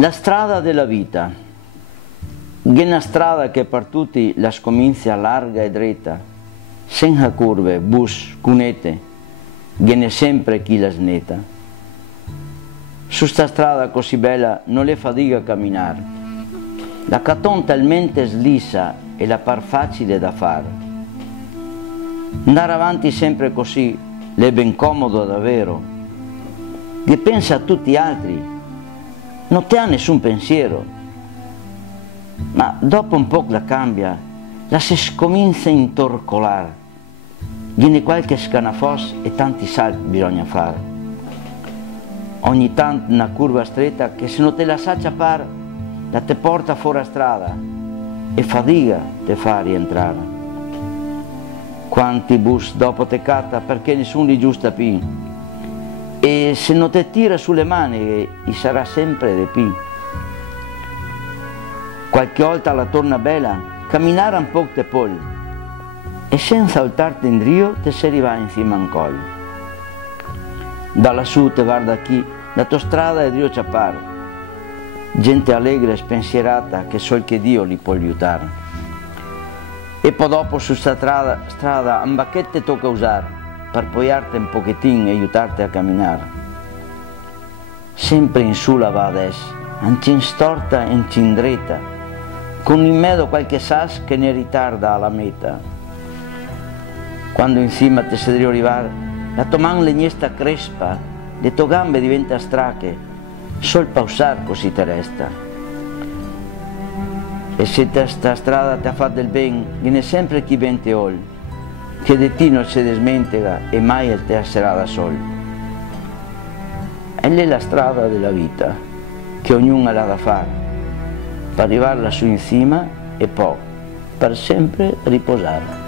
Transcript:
La strada della vita. È una strada che per tutti la scomincia larga e dritta, senza curve, bus, cunette, viene sempre chi la snetta. Su sta strada così bella non le fatica camminare, la caton talmente slissa e la par facile da fare. Andare avanti sempre così le ben comodo davvero, che pensa a tutti gli altri, non ti ha nessun pensiero, ma dopo un po' la cambia, la si scomincia a intorcolare, viene qualche scanafos e tanti salti bisogna fare. Ogni tanto una curva stretta che se non te la sa ciappare, la te porta fuori a strada e fatica te fa rientrare. Quanti bus dopo te catta perché nessuno li giusta più. E se non te tira sulle mani sarà sempre di più. Qualche volta la torna bella, camminare un po' te pol e senza alzarti in rio te si arriva in cima a un coglio. Da lassù te guarda chi, la tua strada è Dio ciappare, gente allegre e spensierata che sol che Dio li può aiutare. E poi dopo su sta strada un bacchetto tocca usare per poggiarti un pochettino e aiutarti a camminare. Sempre in su la va adesso, ancin storta e ancin dritta, con in mezzo qualche sas che ne ritarda alla meta. Quando in cima ti si deve arrivare, la tua mano legnesta crespa, le tue gambe diventa strache, sol pausar così te resta. E se sta strada ti ha fatto del ben, viene sempre chi ben te ol, che di te non si desmentega e mai il te sarà da sol. E lì è la strada della vita, che ognuno ha da fare, per arrivare lassù in cima e poi per sempre riposare.